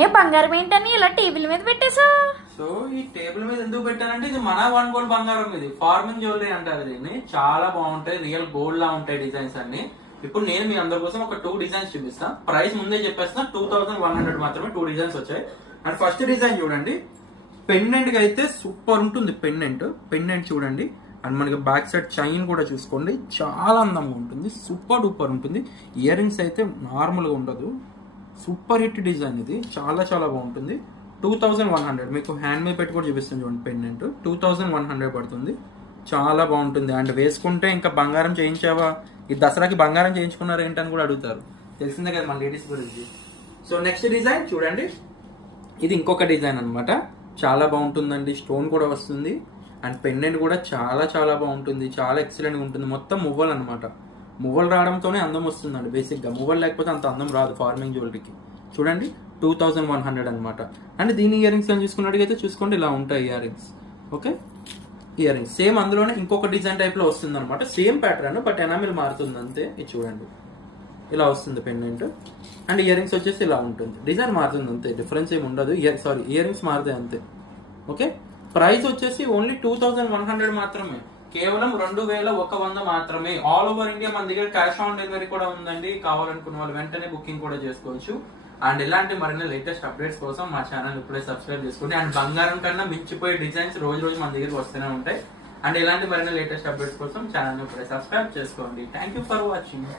ఏ బంగారం ఏంటని ఇలా టేబుల్ మీద పెట్టేసా? సో ఈ టేబుల్ మీద ఎందుకు పెట్టానంటే ఇది మన 1 గోల్డ్ బంగారం, ఇది ఫార్మింగ్ జ్యువెలరీ అంటారు దీన్ని. చాలా బాగుంటాయి, రియల్ గోల్డ్ లా ఉంటాయి డిజైన్స్ అన్ని. ఇప్పుడు నేను మీ అందరి కోసం ఒక 2 డిజైన్స్ చూపిస్తా. ప్రైస్ ముందే చెప్పేస్తున్నా, 2100 మాత్రమే 2 డిజైన్స్ వచ్చాయి. అండ్ ఫస్ట్ డిజైన్ చూడండి, పెండెంట్ కి అయితే సూపర్ ఉంటుంది. పెండెంట్ చూడండి. అండ్ మనకి బ్యాక్ సైడ్ చైన్ కూడా చూసుకోండి, చాలా అందంగా ఉంటుంది, సూపర్ డూపర్ ఉంటుంది. ఇయర్ రింగ్స్ అయితే నార్మల్గా ఉండదు, సూపర్ హిట్ డిజైన్ ఇది, చాలా చాలా బాగుంటుంది. 2100 మీకు హ్యాండ్ మీద పెట్టి కూడా చూపిస్తుంది చూడండి. పెండెంట్ 2100 పడుతుంది, చాలా బాగుంటుంది. అండ్ వేసుకుంటే ఇంకా బంగారం చేయించావా, ఈ దసరాకి బంగారం చేయించుకున్నారు ఏంటని కూడా అడుగుతారు, తెలిసిందే కదా మన లేడీస్ గురించి. సో నెక్స్ట్ డిజైన్ చూడండి, ఇది ఇంకొక డిజైన్ అనమాట, చాలా బాగుంటుందండి. స్టోన్ కూడా వస్తుంది అండ్ పెండెంట్ కూడా చాలా చాలా బాగుంటుంది, చాలా ఎక్సలెంట్గా ఉంటుంది. మొత్తం మువ్వలు అనమాట, మువ్వలు రావడంతోనే అందం వస్తుందండి. బేసిక్గా మువ్వలు లేకపోతే అంత అందం రాదు ఫార్మింగ్ జ్యువెలరీకి. చూడండి 2100 అనమాట. అండ్ దీని ఇయర్ రింగ్స్ అని చూసుకున్నట్టుగైతే చూసుకోండి, ఇలా ఉంటాయి ear rings. Okay, ear rings same అందులోనే ఇంకొక డిజైన్ టైప్ లో వస్తుంది అనమాట, సేమ్ ప్యాటర్న్ బట్ ఎనామిల్ మారుతుంది అంతే. ఇది చూడండి, ఇలా వస్తుంది పెండెంట్. అండ్ ఇయర్ రింగ్స్ వచ్చేసి ఇలా ఉంటుంది, డిజైన్ మారుతుంది అంతే, డిఫరెన్స్ ఏమి ఉండదు. ఇయర్ రింగ్స్ మారుతాయి అంతే. ఓకే, ప్రైస్ వచ్చేసి ఓన్లీ 2100 మాత్రమే, కేవలం 2100 మాత్రమే. ఆల్ ఓవర్ ఇండియా మన దగ్గర క్యాష్ ఆన్ డెలివరీ కూడా ఉందండి. కావాలనుకున్న వాళ్ళు వెంటనే బుకింగ్ కూడా చేసుకోవచ్చు. అండ్ ఇలాంటి మరిన్ని లేటెస్ట్ అప్డేట్స్ కోసం మా ఛానల్ ఇప్పుడే సబ్స్క్రైబ్ చేసుకోండి. అండ్ బంగారం కన్నా మించిపోయే డిజైన్స్ రోజు రోజు మన దగ్గరికి వస్తూనే ఉంటాయి. అండ్ ఇలాంటి మరిన్ని లేటెస్ట్ అప్డేట్స్ కోసం ఛానల్ ఇప్పుడే సబ్స్క్రైబ్ చేసుకోండి. Thank you for watching.